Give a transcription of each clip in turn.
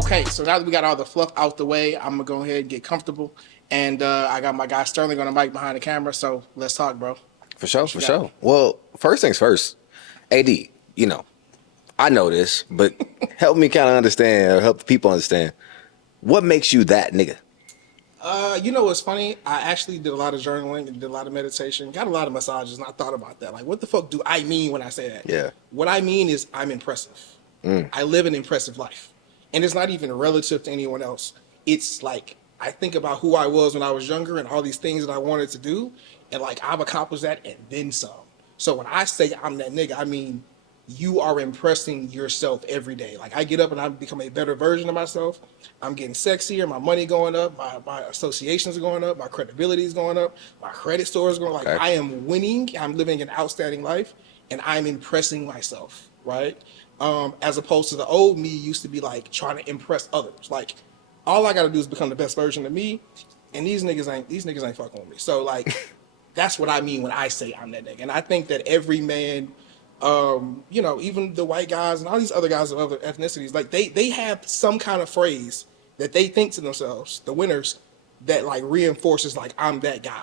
Okay, so now that we got all the fluff out the way, I'm gonna go ahead and get comfortable. And I got my guy Sterling on the mic behind the camera, so let's talk, bro. For sure, What you for got? sure. Well, first things first, AD, I know this, but help me kind of understand, or help the people understand, what makes you that nigga? You know what's funny? I actually did a lot of journaling and did a lot of meditation, got a lot of massages, and I thought about that. Like, what the fuck do I mean when I say that? Yeah. What I mean is I'm impressive. I live an impressive life. And it's not even relative to anyone else. It's like I think about who I was when I was younger and all these things that I wanted to do, and like I've accomplished that and then some. So when I say I'm that nigga, I mean you are impressing yourself every day. Like I get up and I become a better version of myself. I'm getting sexier, my money going up, my associations are going up, my credibility is going up, my credit score is going like Okay. I am winning, I'm living an outstanding life, and I'm impressing myself, right? As opposed to the old me used to be like trying to impress others. Like all I gotta do is become the best version of me, and these niggas ain't fucking with me. So like that's what I mean when I say I'm that nigga. And I think that every man, even the white guys and all these other guys of other ethnicities, like they have some kind of phrase that they think to themselves, the winners, that like reinforces like I'm that guy.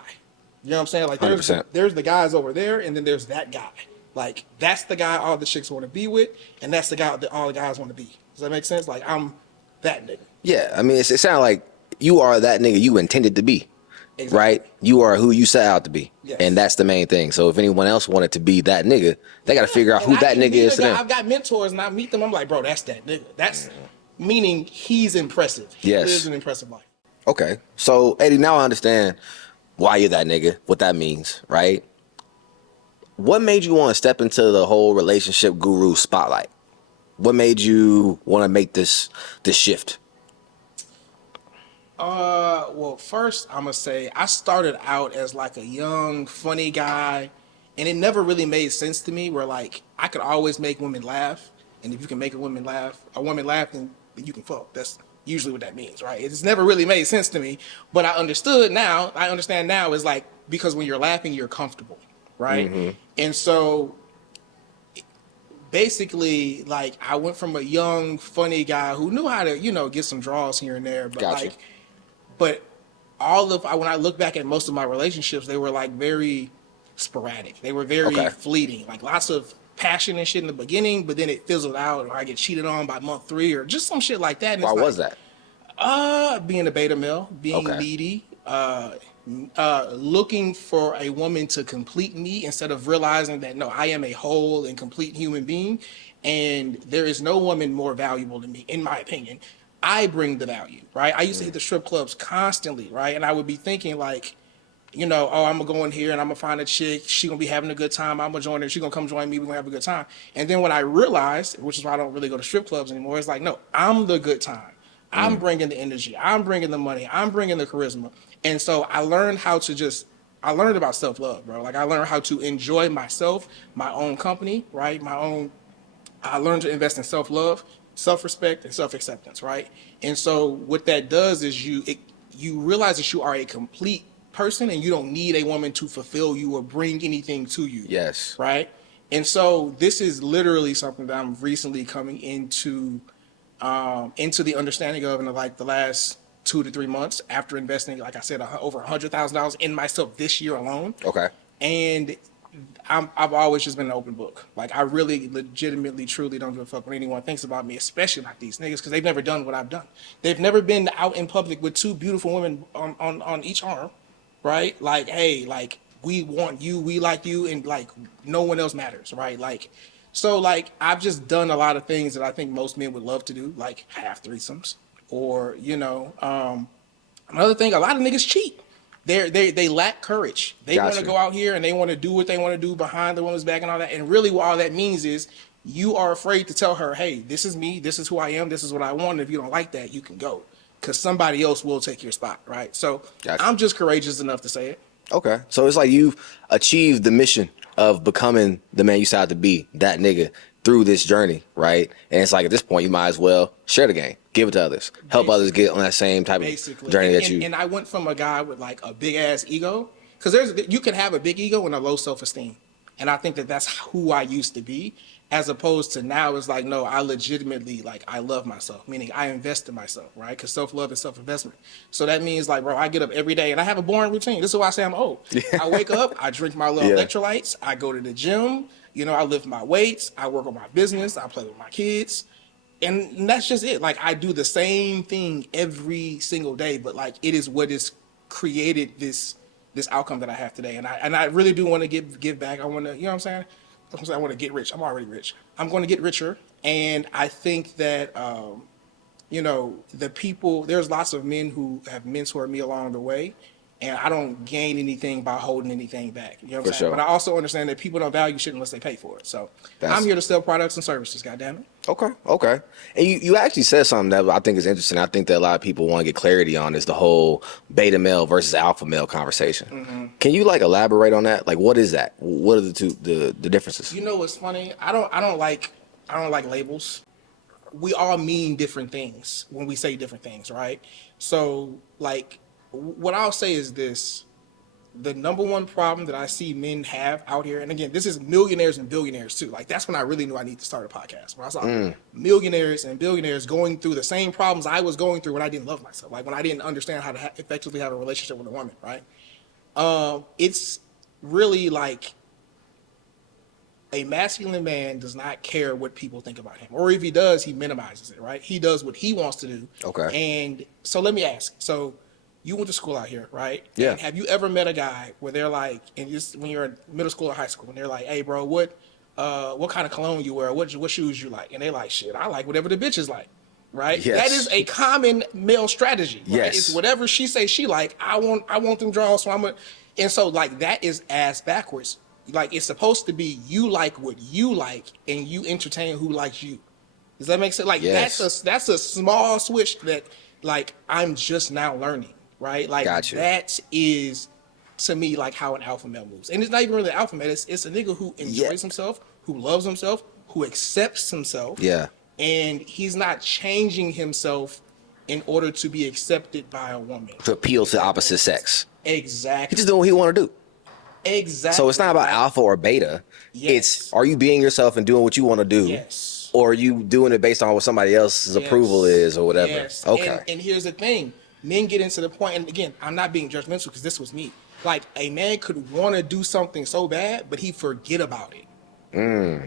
You know what I'm saying? Like there's 100%. there's the guys over there, and then there's that guy. Like that's the guy all the chicks want to be with, and that's the guy that all the guys want to be. Does that make sense? Like I'm that nigga. Yeah, I mean, it sounds like you are that nigga you intended to be, Exactly. right? You are who you set out to be. And Yes. that's the main thing. So if anyone else wanted to be that nigga, they got to Yeah, figure out and who I that can nigga meet is a to guy. them. I've got mentors, and I meet them. I'm like, bro, that's that nigga. That's meaning he's impressive. He lives Yes. an impressive life. Okay. So, Eddie, now I understand why you're that nigga, what that means, right? What made you want to step into the whole relationship guru spotlight? What made you want to make this shift? Well, first I'm gonna say I started out as like a young, funny guy, and it never really made sense to me. Where like I could always make women laugh, and if you can make a woman laugh, then you can fuck. That's usually what that means, right? It's never really made sense to me, but I understood now. I understand now is like because when you're laughing, you're comfortable, right? And so basically like I went from a young funny guy who knew how to get some draws here and there, but Gotcha. but all of when I look back at most of my relationships, they were like very sporadic. They were very Okay. fleeting, like lots of passion and shit in the beginning, but then it fizzled out, or I get cheated on by month 3, or just some shit like that. And Why it's was like, that? being a beta male, being Okay. needy, looking for a woman to complete me instead of realizing that no, I am a whole and complete human being, and there is no woman more valuable than me, in my opinion. I bring the value, right? I used to hit the strip clubs constantly, right? And I would be thinking like, oh, I'm gonna go in here and I'm gonna find a chick. She gonna be having a good time. I'm gonna join her. She gonna come join me. We gonna have a good time. And then when I realized, which is why I don't really go to strip clubs anymore, it's like, no, I'm the good time. I'm bringing the energy. I'm bringing the money. I'm bringing the charisma. And so I learned about self love, bro. Like I learned how to enjoy myself, my own company, right? I learned to invest in self love, self respect, and self acceptance, right? And so what that does is you realize that you are a complete person and you don't need a woman to fulfill you or bring anything to you, Yes. right? And so this is literally something that I'm recently coming into the understanding of in like the last 2 to 3 months after investing, like I said, over $100,000 in myself this year alone. Okay. And I've always just been an open book. Like I really, legitimately, truly don't give a fuck what anyone thinks about me, especially like these niggas, because they've never done what I've done. They've never been out in public with two beautiful women on each arm, right? Like, hey, like we want you, we like you, and like no one else matters, right? Like, so like I've just done a lot of things that I think most men would love to do, like have threesomes, or another thing, a lot of niggas cheat. They lack courage. They want to Gotcha. go out here and they want to do what they want to do behind the woman's back and all that. And really, what all that means is you are afraid to tell her, "Hey, this is me. This is who I am. This is what I want. And if you don't like that, you can go, because somebody else will take your spot." Right. So Gotcha. I'm just courageous enough to say it. Okay. So it's like you've achieved the mission of becoming the man you set out to be, that nigga, through this journey, right? And it's like at this point, you might as well share the game, give it to others, help others Basically. get on that same type of Basically, journey and, that and, you. and I went from a guy with like a big ass ego, because you can have a big ego and a low self esteem, and I think that that's who I used to be, as opposed to now it's like, no, I legitimately, like, I love myself, meaning I invest in myself, right? Because self-love is self-investment. So that means, like, bro, I get up every day and I have a boring routine. This is why I say I'm old. I wake up, I drink my little Yeah. electrolytes, I go to the gym, you know, I lift my weights, I work on my business, I play with my kids. And that's just it. Like, I do the same thing every single day, but like, it is what has created this outcome that I have today. And I really do want to give back. I want to, you know what I'm saying? I want to get rich. I'm already rich. I'm going to get richer. And I think that, you know, the people, there's lots of men who have mentored me along the way, and I don't gain anything by holding anything back. You know what For I'm saying? sure. But I also understand that people don't value shit unless they pay for it. So I'm That's here to sell products and services, goddammit. okay. Okay. And you actually said something that I think is interesting. I think that a lot of people want to get clarity on is the whole beta male versus alpha male conversation. Can you like elaborate on that? Like, what is that? What are the differences? You know what's funny? I don't like labels. We all mean different things when we say different things, right? So, like, what I'll say is this: the number one problem that I see men have out here, and again, this is millionaires and billionaires too. Like, that's when I really knew I need to start a podcast. When I saw millionaires and billionaires going through the same problems I was going through when I didn't love myself, like when I didn't understand how to effectively have a relationship with a woman, right? It's really like a masculine man does not care what people think about him, or if he does, he minimizes it, right? He does what he wants to do. Okay. And so let me ask. So you went to school out here, right? Yeah. And have you ever met a guy where they're like, and just when you're in middle school or high school, and they're like, "Hey, bro, what kind of cologne you wear? What shoes you like?" And they're like, "Shit, I like whatever the bitch is like." Right? Yes. That is a common male strategy. Right? Yes. It's whatever she say she like. I want them draws, so and so like that is ass backwards. Like, it's supposed to be you like what you like and you entertain who likes you. Does that make sense? Like, Yes. that's a small switch that, like, I'm just now learning, right? Like, Got you. that is, to me, like how an alpha male moves. And it's not even really an alpha male. It's a nigga who enjoys himself, who loves himself, who accepts himself. Yeah. And he's not changing himself in order to be accepted by a woman. To appeal to the opposite sex. Exactly. He's just doing what he want to do. Exactly. So it's not about alpha or beta. Yes. It's, are you being yourself and doing what you want to do? Yes. Or are you doing it based on what somebody else's approval is or whatever? Yes. Okay. And here's the thing. Men get into the point, and again, I'm not being judgmental because this was me. Like, a man could want to do something so bad, but he forget about it.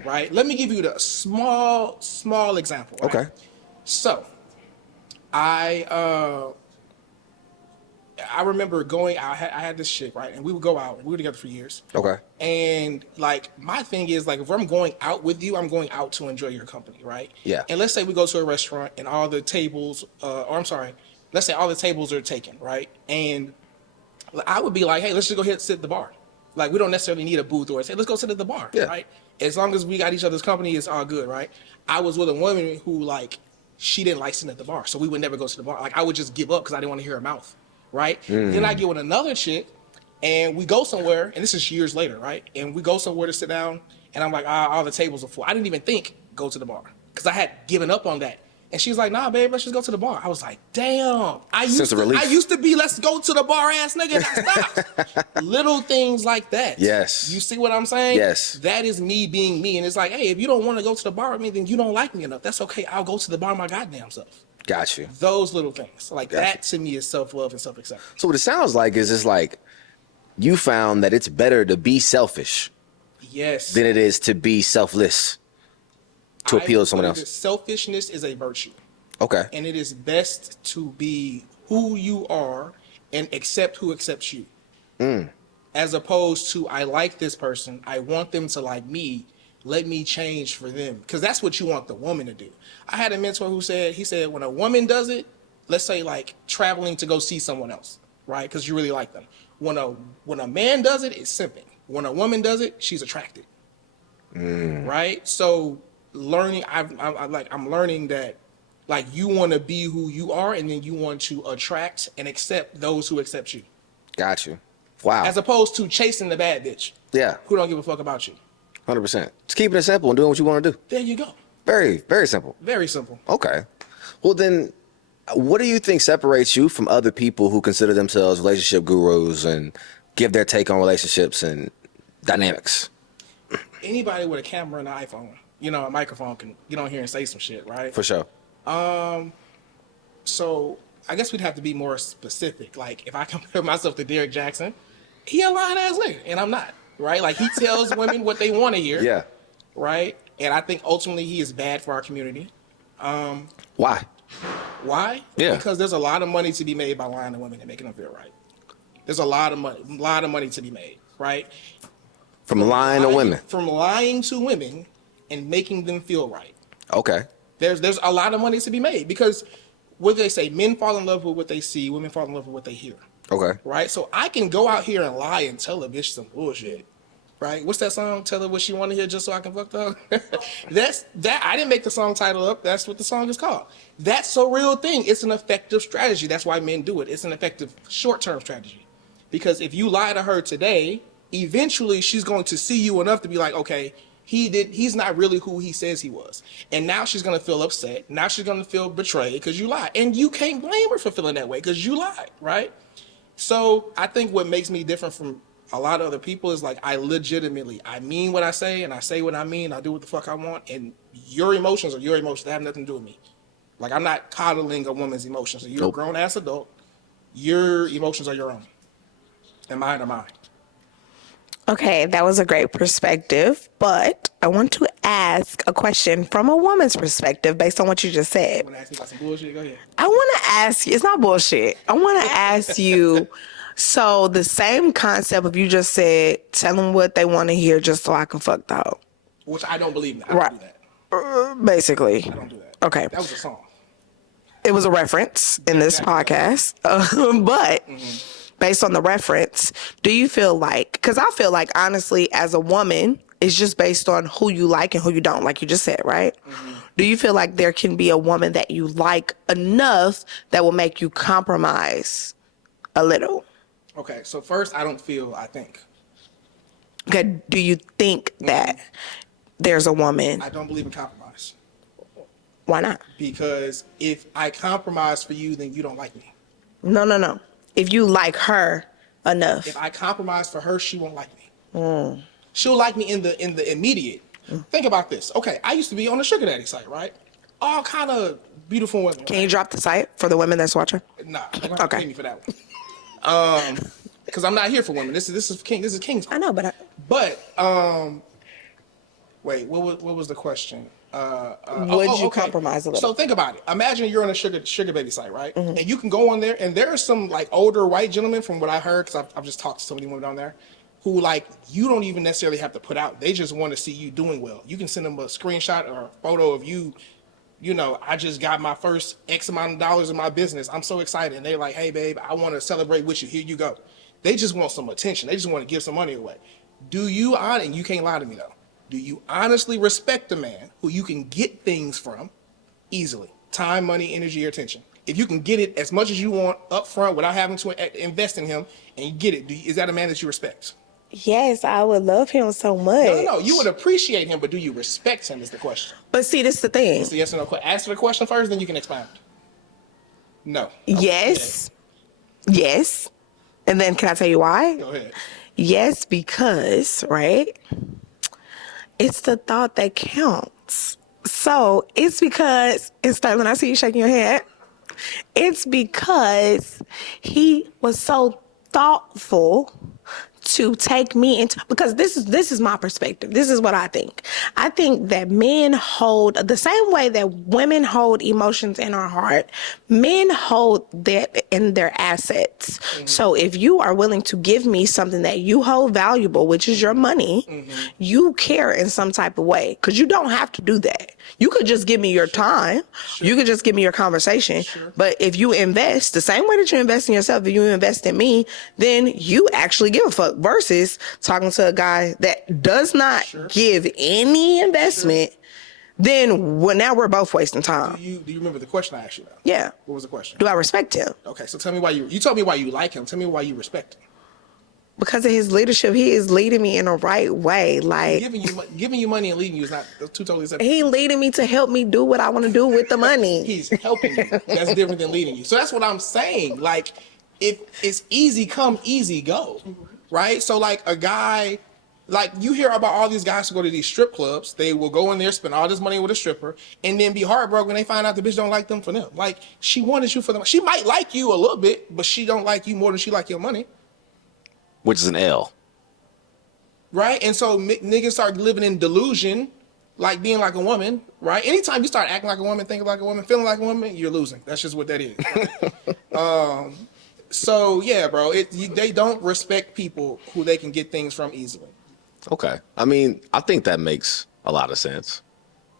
Right? Let me give you the small example. Right? Okay. So, I remember going out. I had this chick, right? And we would go out. And we were together for years. Okay. And, like, my thing is, like, if I'm going out with you, I'm going out to enjoy your company, right? Yeah. And let's say we go to a restaurant and all the tables, or I'm sorry, let's say all the tables are taken, right? And I would be like, hey, let's just go ahead and sit at the bar. Like, we don't necessarily need a booth or say, let's go sit at the bar, Yeah. right? As long as we got each other's company, it's all good, right? I was with a woman who, like, she didn't like sitting at the bar, so we would never go to the bar. Like, I would just give up because I didn't want to hear her mouth, right? Then I get with another chick, and we go somewhere, and this is years later, right? And we go somewhere to sit down, and I'm like, all the tables are full. I didn't even think go to the bar because I had given up on that. And she was like, nah, babe, let's just go to the bar. I was like, damn. I used to be, let's go to the bar ass nigga, and I stopped. Little things like that. Yes. You see what I'm saying? Yes. That is me being me. And it's like, hey, if you don't want to go to the bar with me, then you don't like me enough. That's okay. I'll go to the bar my goddamn self. Got you. Those little things. Like, Gotcha. that to me is self-love and self-acceptance. So what it sounds like is it's like you found that it's better to be selfish Yes. than it is to be selfless to appeal to someone else. Selfishness is a virtue. Okay. And it is best to be who you are and accept who accepts you. As opposed to, I like this person, I want them to like me, let me change for them. Because that's what you want the woman to do. I had a mentor who said, when a woman does it, let's say like traveling to go see someone else, right? Because you really like them. When a man does it, it's simping. When a woman does it, she's attracted. Right? So learning, I'm learning that, like, you want to be who you are, and then you want to attract and accept those who accept you. Got you. Wow. As opposed to chasing the bad bitch. Yeah. Who don't give a fuck about you. 100%. Just keeping it simple and doing what you want to do. There you go. Very, very simple. Very simple. Okay. Well, then, what do you think separates you from other people who consider themselves relationship gurus and give their take on relationships and dynamics? Anybody with a camera and an iPhone. a microphone can get on here and say some shit, right? For sure. So I guess we'd have to be more specific. Like if I compare myself to Derek Jackson, he a lying ass nigga, and I'm not, right? Like he tells women what they want to hear, Yeah. right? And I think ultimately he is bad for our community. Why? Why? Yeah. Because there's a lot of money to be made by lying to women and making them feel right. There's a lot of money to be made, right? From lying to women. From lying to women and making them feel right. Okay. There's a lot of money to be made because what do they say? Men fall in love with what they see, women fall in love with what they hear. Okay. Right? So I can go out here and lie and tell a bitch some bullshit. Right? What's that song? Tell her what she want to hear just so I can fuck her. That I didn't make the song title up. That's what the song is called. That's a real thing. It's an effective strategy. That's why men do it. It's an effective short-term strategy. Because if you lie to her today, eventually she's going to see you enough to be like, okay, he's not really who he says he was. And now she's going to feel upset. Now she's going to feel betrayed because you lied. And you can't blame her for feeling that way because you lied, right? So I think what makes me different from a lot of other people is like I mean what I say and I say what I mean. I do what the fuck I want. And your emotions are your emotions. They have nothing to do with me. Like I'm not coddling a woman's emotions. So you're a grown ass adult. Your emotions are your own. And mine are mine. Okay, that was a great perspective, but I want to ask a question from a woman's perspective based on what you just said. You want to ask me about some bullshit? Go ahead. I want to ask you, it's not bullshit. I want to ask you, so the same concept of you just said, tell them what they want to hear just so I can fuck the hoe. Which I don't believe in. I don't do that. Basically. I don't do that. Okay. That was a song. It was a reference in this podcast, but based on the reference, do you feel like, because I feel like honestly as a woman, it's just based on who you like and who you don't, like you just said, right? Do you feel like there can be a woman that you like enough that will make you compromise a little? Okay, so first I think. Okay, do you think that there's a woman? I don't believe in compromise. Why not? Because if I compromise for you, then you don't like me. No. If you like her enough. If I compromise for her, she won't like me. She'll like me in the immediate. Think about this. Okay, I used to be on the sugar daddy site, right? All kind of beautiful women. Can you drop the site for the women that's watching? Nah, you're gonna have to pay me for that one. Because I'm not here for women. This is King's. I know, but wait, what was the question? Would you compromise a little? So think about it. Imagine you're on a sugar baby site, right? And you can go on there, and there are some like older white gentlemen, from what I heard, because I've just talked to so many women down there, who like you don't even necessarily have to put out. They just want to see you doing well. You can send them a screenshot or a photo of you. You know, I just got my first X amount of dollars in my business. I'm so excited. And they're like, hey, babe, I want to celebrate with you. Here you go. They just want some attention. They just want to give some money away. And you can't lie to me though. Do you honestly respect a man who you can get things from easily? Time, money, energy, or attention. If you can get it as much as you want up front without having to invest in him and you get it, is that a man that you respect? yes, I would love him so much. No. You would appreciate him, but do you respect him is the question. But see, this is the thing. It's a yes or no question. Answer the question first, then you can expound. No. Yes. Yes. And then can I tell you why? Go ahead. Yes, because, right? It's the thought that counts. So it's because, when I see you shaking your head, it's because he was so thoughtful to take me into, because this is my perspective. This is what I think. I think that men hold the same way that women hold emotions in our heart. Men hold that in their assets. So if you are willing to give me something that you hold valuable, which is your money, you care in some type of way, because you don't have to do that. You could just give me your time. You could just give me your conversation. But if you invest the same way that you invest in yourself, if you invest in me, then you actually give a fuck, versus talking to a guy that does not give any investment. Then now we're both wasting time. Do you remember the question I asked you though? Yeah. What was the question? Do I respect him? Okay, so tell me why you told me why you like him. Tell me why you respect him. Because of his leadership, he is leading me in the right way. Like giving you money and leading you is not two totally separate. he leading me to help me do what I want to do with the money. He's helping you. That's different than leading you. So that's what I'm saying. Like, if it's easy come, easy go, right? So like a guy Like, you hear about all these guys who go to these strip clubs. They will go in there, spend all this money with a stripper, and then be heartbroken when they find out the bitch don't like them for them. Like, she wanted you for them. She might like you a little bit, but she don't like you more than she like your money. Which is an L. Right? And so niggas start living in delusion, like being like a woman, right? Anytime you start acting like a woman, thinking like a woman, feeling like a woman, you're losing. That's just what that is. Right? So, yeah, bro, they don't respect people who they can get things from easily. Okay. I mean, I think that makes a lot of sense,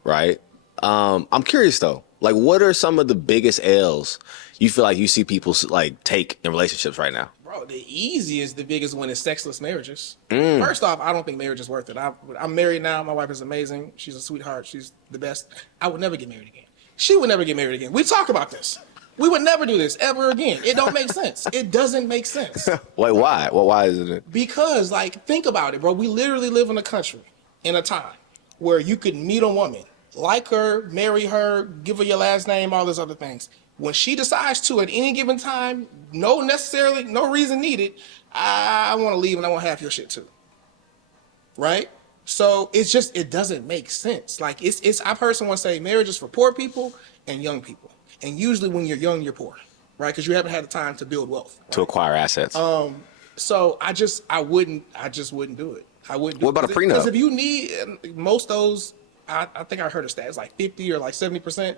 right? I'm curious though. Like, what are some of the biggest L's you feel like you see people like take in relationships right now? Bro, the easiest, the biggest one is sexless marriages. First off, I don't think marriage is worth it. I'm married now. My wife is amazing. She's a sweetheart. She's the best. I would never get married again. She would never get married again. We talk about this. We would never do this ever again. It don't make sense. It doesn't make sense. Wait, why? Well, why isn't it? Because, like, think about it, bro. We literally live in a country, in a time, where you could meet a woman, like her, marry her, give her your last name, all those other things. When she decides to, at any given time, no reason needed, I want to leave and I want half your shit too. Right? So it doesn't make sense. Like, I've heard someone say marriage is for poor people and young people. And usually when you're young, you're poor, right? Because you haven't had the time to build wealth. Right? To acquire assets. So I just wouldn't do it. I wouldn't. What about a prenup? Because if you need most of those, I think I heard a stat, it's like 50 or like 70%.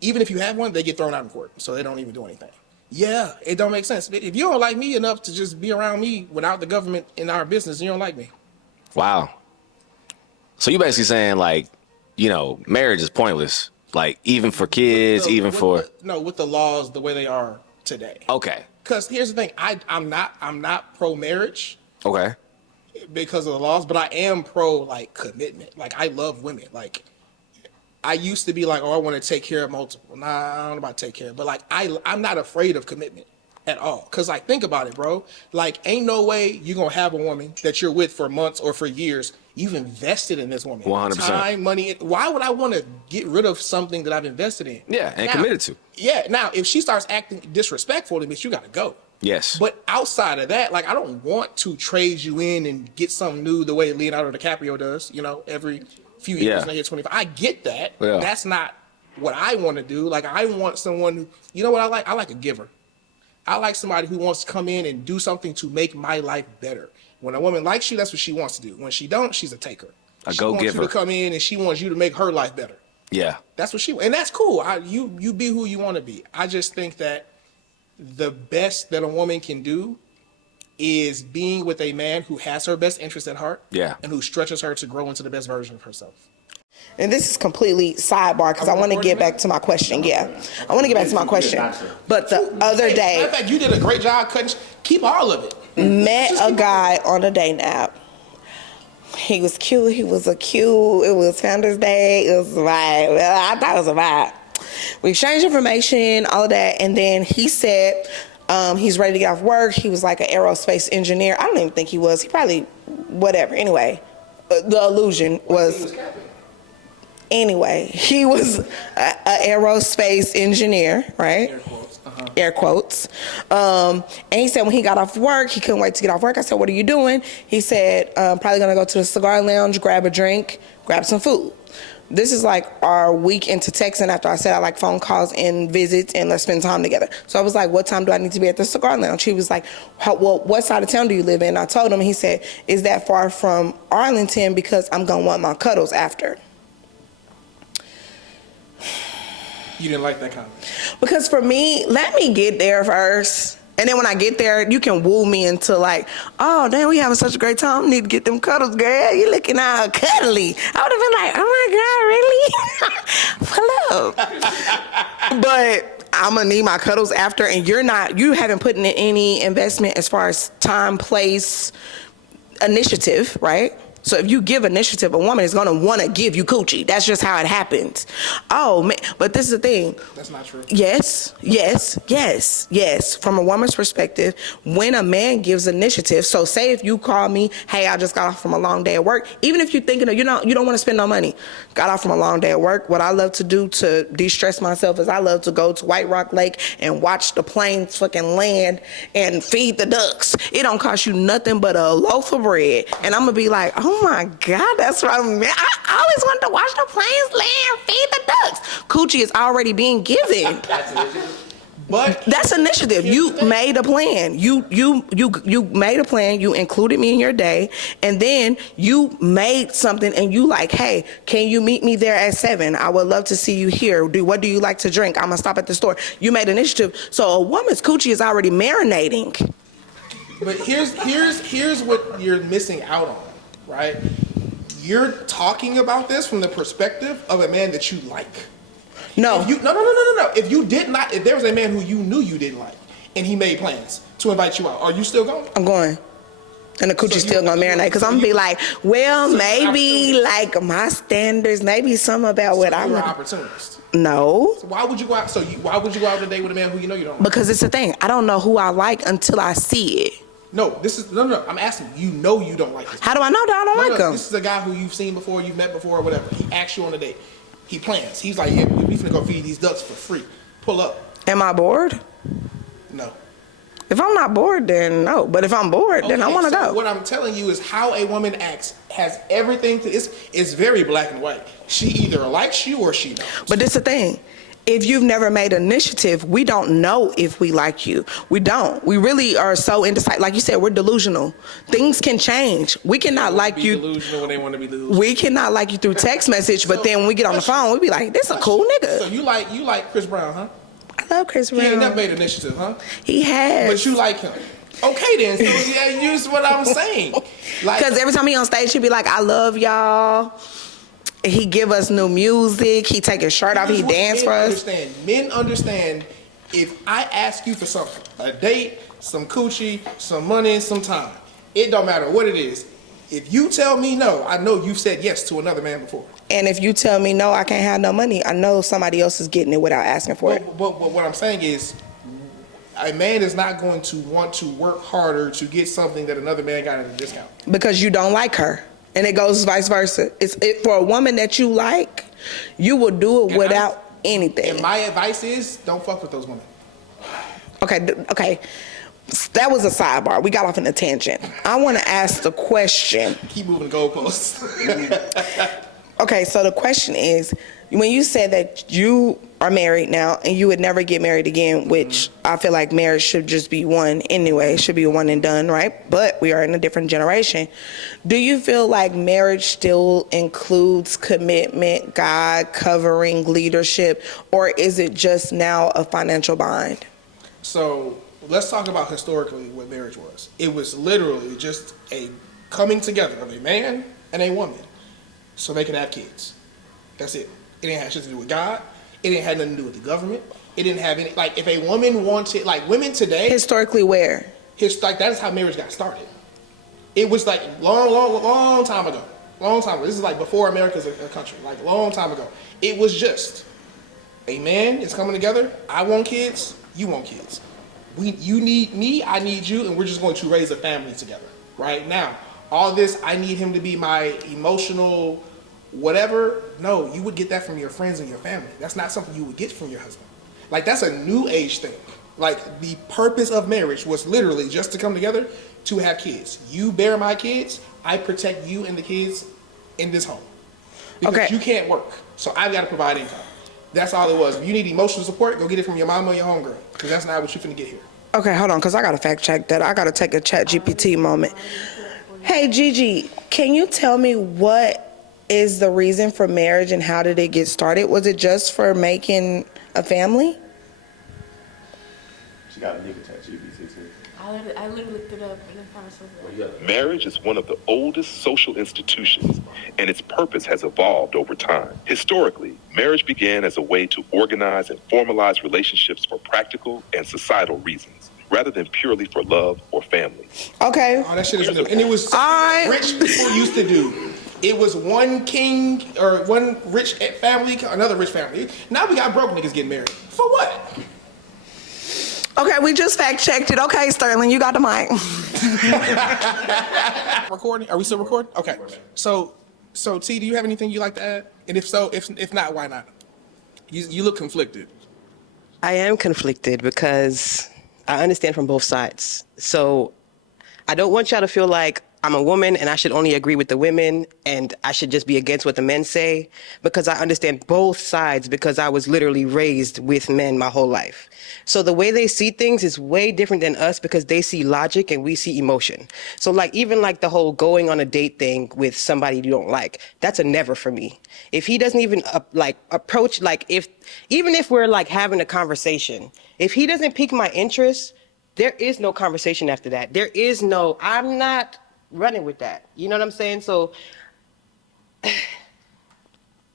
Even if you have one, they get thrown out in court, so they don't even do anything. Yeah, it don't make sense. If you don't like me enough to just be around me without the government in our business, you don't like me. Wow. So you basically saying, like, you know, marriage is pointless. Like, even for kids, with the laws the way they are today. Okay. Because here's the thing, I'm not pro marriage. Okay. Because of the laws, but I am pro like commitment. Like, I love women. Like, I used to be like, oh, I want to take care of multiple. Nah, I don't know about take care, but like I'm not afraid of commitment at all. Cause like, think about it, bro. Like, ain't no way you're gonna have a woman that you're with for months or for years. You've invested in this woman. 100%. Time, money. Why would I want to get rid of something that I've invested in? Yeah, and now, committed to. Yeah. Now, if she starts acting disrespectful to me, you gotta go. Yes. But outside of that, like, I don't want to trade you in and get something new the way Leonardo DiCaprio does, you know, every few years when they hit 25. I get that. Yeah. That's not what I want to do. Like, I want someone who, you know what I like? I like a giver. I like somebody who wants to come in and do something to make my life better. When a woman likes you, that's what she wants to do. When she don't, she's a taker. She wants you to come in and she wants you to make her life better. Yeah. That's what and that's cool. You be who you want to be. I just think that the best that a woman can do is being with a man who has her best interest at heart. Yeah. And who stretches her to grow into the best version of herself. And this is completely sidebar because I want to get back to my question. Yeah, I want to get back to my question. But the other day, matter of fact, you did a great job cutting. Keep all of it. Met a guy on a dating app. He was cute. It was Founders Day. It was a vibe. Well, I thought it was a vibe. We exchanged information, all of that, and then he said he's ready to get off work. He was like an aerospace engineer. I don't even think he was. He probably whatever. Anyway, the illusion was. Anyway, he was an aerospace engineer, right? Air quotes. Uh-huh. Air quotes. And he said when he got off work, he couldn't wait to get off work. I said, what are you doing? He said, probably going to go to the cigar lounge, grab a drink, grab some food. This is like our week into texting after I said I like phone calls and visits and let's spend time together. So I was like, what time do I need to be at the cigar lounge? He was like, well, what side of town do you live in? I told him, he said, is that far from Arlington because I'm going to want my cuddles after. You didn't like that comment? Because for me, let me get there first. And then when I get there, you can woo me into like, oh, damn, we having such a great time. Need to get them cuddles, girl. You looking all cuddly. I would have been like, oh my God, really? Pull up. But I'm going to need my cuddles after. And you haven't put in any investment as far as time, place, initiative, right? So if you give initiative, a woman is going to want to give you coochie. That's just how it happens. Oh, man. But this is the thing. That's not true. Yes. From a woman's perspective, when a man gives initiative, so say if you call me, hey, I just got off from a long day at work, even if you're thinking of, you don't want to spend no money, got off from a long day at work, what I love to do to de-stress myself is I love to go to White Rock Lake and watch the planes fucking land and feed the ducks. It don't cost you nothing but a loaf of bread. And I'm going to be like, oh my God, that's right. I always wanted to watch the planes land, feed the ducks. Coochie is already being given. But that's initiative. You made a plan. You made a plan. You included me in your day, and then you made something. And you like, hey, can you meet me there at 7? I would love to see you here. What do you like to drink? I'm gonna stop at the store. You made initiative. So a woman's coochie is already marinating. But here's what you're missing out on, right? You're talking about this from the perspective of a man that you like. No. No. If there was a man who you knew you didn't like, and he made plans to invite you out, are you still going? I'm going. And the coochie's still gonna marinate, because I'm gonna be like, well, maybe like my standards, maybe some about what I'm. You're an opportunist. No. So why would you go out? Why would you go out on a date with a man who you know you don't like? Because it's the thing. I don't know who I like until I see it. No. I'm asking. You know you don't like this. How do I know that I don't like him? This is a guy who you've seen before, you've met before, or whatever. He asks you on a date. He plans. He's like, yeah, we finna go feed these ducks for free. Pull up. Am I bored? No. If I'm not bored, then no. But if I'm bored, then I want to go. What I'm telling you is how a woman acts has everything to. It's very black and white. She either likes you or she don't. But this is the thing. If you've never made initiative, we don't know if we like you. We don't. We really are so indecisive. Like you said, we're delusional. Things can change. We cannot like you. Delusional when they want to be delusional. We cannot like you through text message, but then when we get on the phone, we be like, this a cool nigga. So you like Chris Brown, huh? I love Chris Brown. He ain't never made initiative, huh? He has. But you like him. Okay then. So yeah, use what I'm saying. Because every time he on stage, he be like, I love y'all. He give us new music. He take his shirt off. He dance for us. Men understand if I ask you for something, a date, some coochie, some money, some time, it don't matter what it is. If you tell me no, I know you've said yes to another man before. And if you tell me no, I can't have no money, I know somebody else is getting it without asking for it. But what I'm saying is, a man is not going to want to work harder to get something that another man got at a discount. Because you don't like her. And it goes vice versa. For a woman that you like, you will do it without anything. And my advice is, don't fuck with those women. Okay. That was a sidebar. We got off in a tangent. I want to ask the question. Keep moving the goalposts. Okay, so the question is, when you said that you are married now and you would never get married again, which I feel like marriage should just be one anyway, it should be one and done, right? But we are in a different generation. Do you feel like marriage still includes commitment, God, covering, leadership, or is it just now a financial bind? So let's talk about historically what marriage was. It was literally just a coming together of a man and a woman so they could have kids. That's it. It didn't have shit to do with God. It didn't have nothing to do with the government. It didn't have any, like, if a woman wanted, like, women today. Historically where? Like, that is how marriage got started. It was like long time ago. Long time ago. This is like before America's a country. Like, long time ago. It was just a man is coming together. I want kids. You want kids. You need me. I need you. And we're just going to raise a family together. Right now, all this, I need him to be my emotional whatever. No, you would get that from your friends and your family. That's not something you would get from your husband. Like, that's a new age thing. Like, the purpose of marriage was literally just to come together to have kids. You bear my kids, I protect you and the kids in this home. Because you can't work. So I've got to provide income. That's all it was. If you need emotional support, go get it from your mama or your homegirl. Because that's not what you're finna get here. Okay, hold on, because I got to fact check that. I got to take a chat GPT moment. Hey, Gigi, can you tell me what is the reason for marriage and how did it get started? Was it just for making a family? She got a nigga chat GPT too. I literally looked it up and then found myself. Marriage is one of the oldest social institutions, and its purpose has evolved over time. Historically, marriage began as a way to organize and formalize relationships for practical and societal reasons. rather than purely for love or family. Okay. Oh, that shit is new. And it was something Alright. that rich people used to do. It was one king or one rich family, another rich family. Now we got broke niggas getting married. For what? Okay, we just fact checked it. Okay, Sterling, you got the mic. Recording? Are we still recording? Okay. So T, do you have anything you like to add? And if so, if not, why not? You look conflicted. I am conflicted because I understand from both sides. So I don't want y'all to feel like I'm a woman and I should only agree with the women and I should just be against what the men say, because I understand both sides because I was literally raised with men my whole life. So the way they see things is way different than us because they see logic and we see emotion. So like even like the whole going on a date thing with somebody you don't like, that's a never for me. If he doesn't even approach, like even if we're like having a conversation, if he doesn't pique my interest, there is no conversation after that. There is no, I'm not running with that. You know what I'm saying? So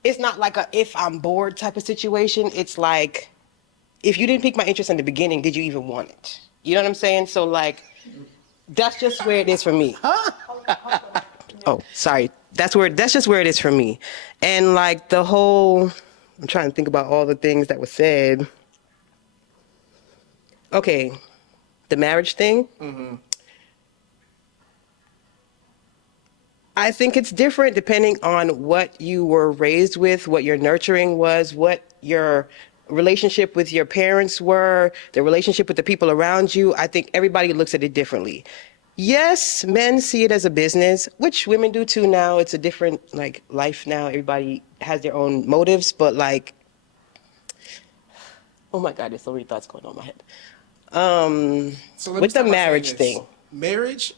it's not like a if I'm bored type of situation. It's like, if you didn't pique my interest in the beginning, did you even want it? You know what I'm saying? So like, that's just where it is for me. Oh, sorry. That's just where it is for me. And like the whole, I'm trying to think about all the things that were said. Okay, the marriage thing. Mm-hmm. I think it's different depending on what you were raised with, what your nurturing was, what your relationship with your parents were, the relationship with the people around you. I think everybody looks at it differently. Yes, men see it as a business, which women do too now. It's a different like life now. Everybody has their own motives, but like, oh my God, there's so many thoughts going on in my head. So let me With the start by saying marriage this. thing. Marriage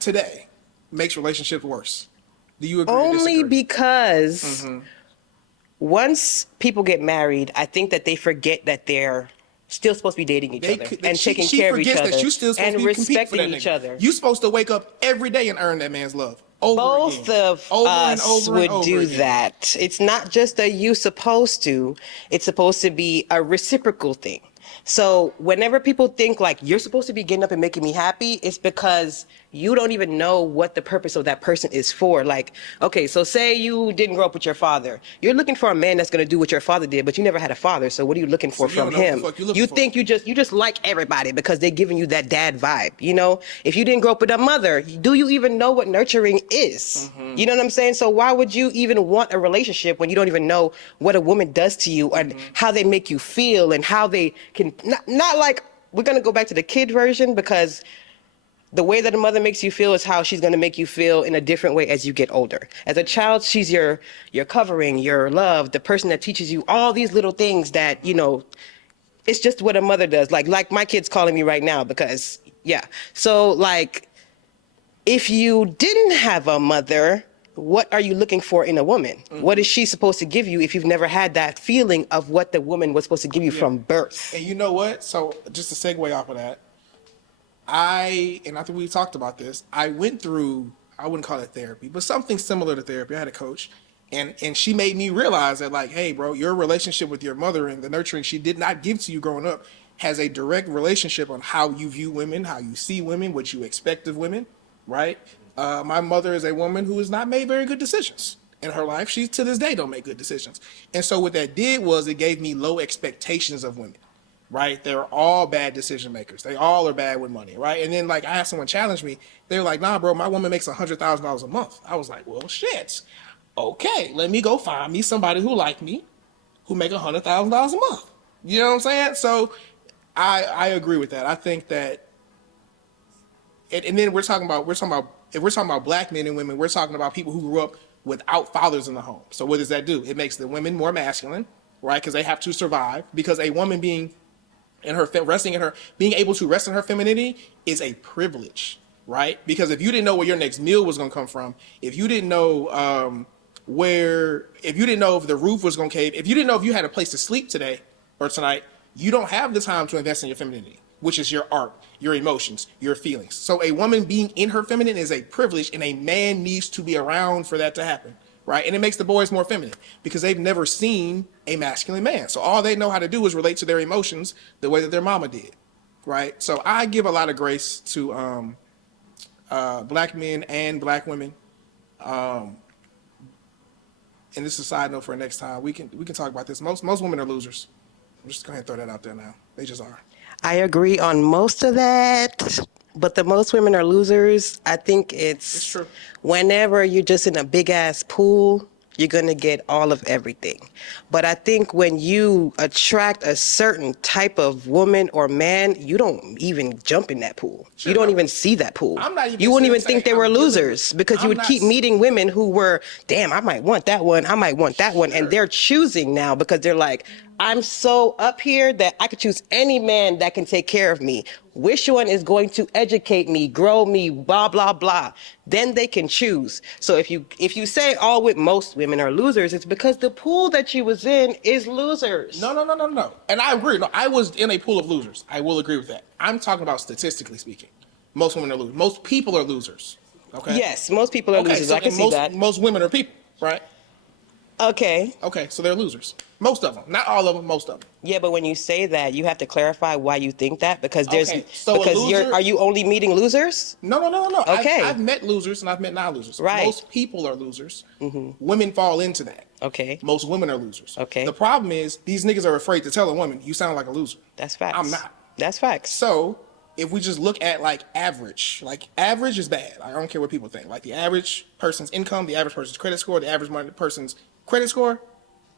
today makes relationships worse. Do you agree or Only disagree? because once people get married, I think that they forget that they're still supposed to be dating each other and taking care of each forgets other that you still supposed and to be competing for that respecting each nigga. other. You supposed to wake up every day and earn that man's love. Both Again. of Over and us over would and over do again. that. It's not just a you supposed to, it's supposed to be a reciprocal thing. So whenever people think like you're supposed to be getting up and making me happy, it's because you don't even know what the purpose of that person is for. Like, okay, so say you didn't grow up with your father. You're looking for a man that's going to do what your father did, but you never had a father. So what are you looking for you from don't know what the him? fuck you're looking You for. think you just like everybody because they're giving you that dad vibe. You know, if you didn't grow up with a mother, do you even know what nurturing is? You know what I'm saying? So why would you even want a relationship when you don't even know what a woman does to you and how they make you feel and how they can not like, we're going to go back to the kid version because the way that a mother makes you feel is how she's going to make you feel in a different way as you get older. As a child, she's your covering, your love, the person that teaches you all these little things that, you know, it's just what a mother does. Like my kid's calling me right now because, yeah. So like, if you didn't have a mother, what are you looking for in a woman? What is she supposed to give you if you've never had that feeling of what the woman was supposed to give you from birth? And you know what? So just to segue off of that, I think we talked about this. I went through, I wouldn't call it therapy, but something similar to therapy. I had a coach, and she made me realize that like, hey, bro, your relationship with your mother and the nurturing she did not give to you growing up has a direct relationship on how you view women, how you see women, what you expect of women, right? My mother is a woman who has not made very good decisions in her life. She to this day don't make good decisions, and so what that did was it gave me low expectations of women. Right? They're all bad decision makers. They all are bad with money, right? And then like I had someone challenge me. They were like, nah, bro, my woman makes $100,000 a month. I was like, well, shit. Okay, let me go find me somebody who like me, who make $100,000 a month. You know what I'm saying? So I agree with that. I think that, and then we're talking about if we're talking about black men and women, we're talking about people who grew up without fathers in the home. So what does that do? It makes the women more masculine, right? Because they have to survive. Because a woman being being able to rest in her femininity is a privilege, right? Because if you didn't know where your next meal was going to come from, if you didn't know if you didn't know if the roof was going to cave, if you didn't know if you had a place to sleep today or tonight, you don't have the time to invest in your femininity, which is your art, your emotions, your feelings. So a woman being in her feminine is a privilege, and a man needs to be around for that to happen. Right? And it makes the boys more feminine because they've never seen a masculine man. So all they know how to do is relate to their emotions the way that their mama did. right? So I give a lot of grace to black men and black women. And this is a side note for next time. We can talk about this. Most women are losers. I'm just going to throw that out there now. They just are. I agree on most of that, but the most women are losers. I think It's true. whenever you're just in a big ass pool, you're going to get all of everything. But I think when you attract a certain type of woman or man, you don't even jump in that pool. Sure, you don't no. even see that pool. I'm not even You wouldn't even saying think they I'm were dealing losers with- because you I'm would not keep s- meeting women who were, damn, I might want that one. I might want that one. Sure. And they're choosing now because they're like, I'm so up here that I could choose any man that can take care of me. Which one is going to educate me, grow me, blah, blah, blah. Then they can choose. So if you say all with most women are losers, it's because the pool that you was in is losers. No. And I agree. No, I was in a pool of losers. I will agree with that. I'm talking about statistically speaking. Most women are losers. Most people are losers. Okay. Yes, most people are losers. So I can and see that. most women are people, right? Okay. Okay, so they're losers. Most of them, not all of them. Most of them. Yeah, but when you say that, you have to clarify why you think that because there's Okay, so a because loser- are you only meeting losers? No. Okay. I've met losers and I've met non-losers. Right. Most people are losers. Women fall into that. Okay. Most women are losers. Okay. The problem is these niggas are afraid to tell a woman you sound like a loser. That's facts. I'm not. That's facts. So if we just look at like average is bad. I don't care what people think. Like the average person's income, the average person's credit score, the average person's credit score,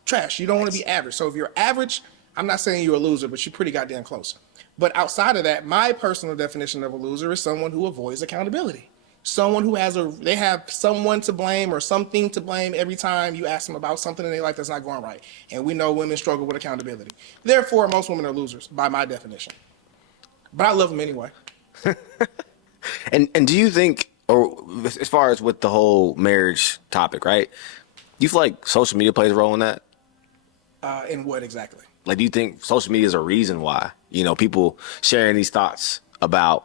trash. You don't want to be average. So if you're average, I'm not saying you're a loser, but you're pretty goddamn close. But outside of that, my personal definition of a loser is someone who avoids accountability. Someone who they have someone to blame or something to blame every time you ask them about something in their life that's not going right. And we know women struggle with accountability. Therefore, most women are losers by my definition. But I love them anyway. And do you think, or as far as with the whole marriage topic, right? Do you feel like social media plays a role in that? In what exactly? Like, do you think social media is a reason why, people sharing these thoughts about,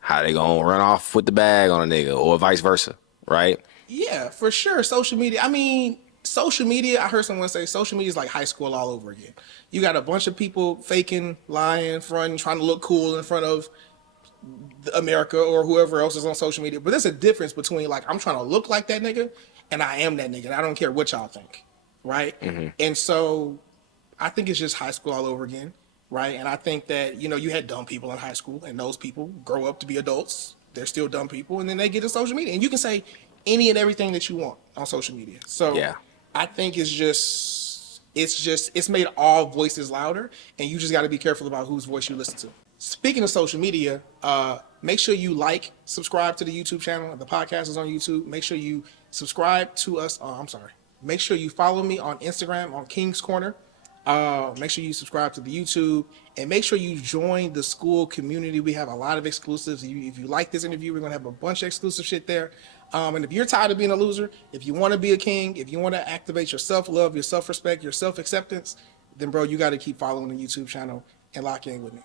how they gonna run off with the bag on a nigga or vice versa, right? Yeah, for sure. Social media. I mean, social media, I heard someone say social media is like high school all over again. You got a bunch of people faking, lying, fronting, trying to look cool in front of America or whoever else is on social media. But there's a difference between like, I'm trying to look like that nigga and I am that nigga. And I don't care what y'all think. Right. And so I think it's just high school all over again. Right. And I think that, you had dumb people in high school and those people grow up to be adults. They're still dumb people. And then they get to social media and you can say any and everything that you want on social media. So Yeah. I think it's made all voices louder and you just got to be careful about whose voice you listen to. Speaking of social media, make sure you subscribe to the YouTube channel. The podcast is on YouTube. Make sure you subscribe to us. Make sure you follow me on Instagram on King's Corner. Make sure you subscribe to the YouTube and make sure you join the school community. We have a lot of exclusives. If you like this interview, we're going to have a bunch of exclusive shit there. And if you're tired of being a loser, if you want to be a king, if you want to activate your self-love, your self-respect, your self-acceptance, then bro, you got to keep following the YouTube channel and lock in with me.